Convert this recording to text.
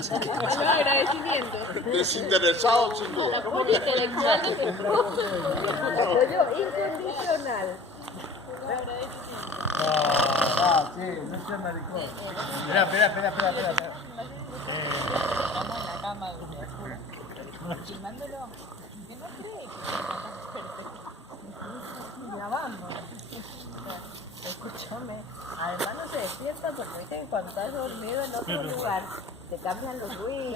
pasa? ¿Qué está Un pasando? agradecimiento. Desinteresado, sin duda. Como que intelectual de Yo, incondicional. Sí, no seas maricón. Espera. Estamos en la cama de filmándolo. Que no cree que perfecto. Grabando. Escúchame, además no se despierta porque viste que cuando estás dormido en otro lugar te cambian los ruidos.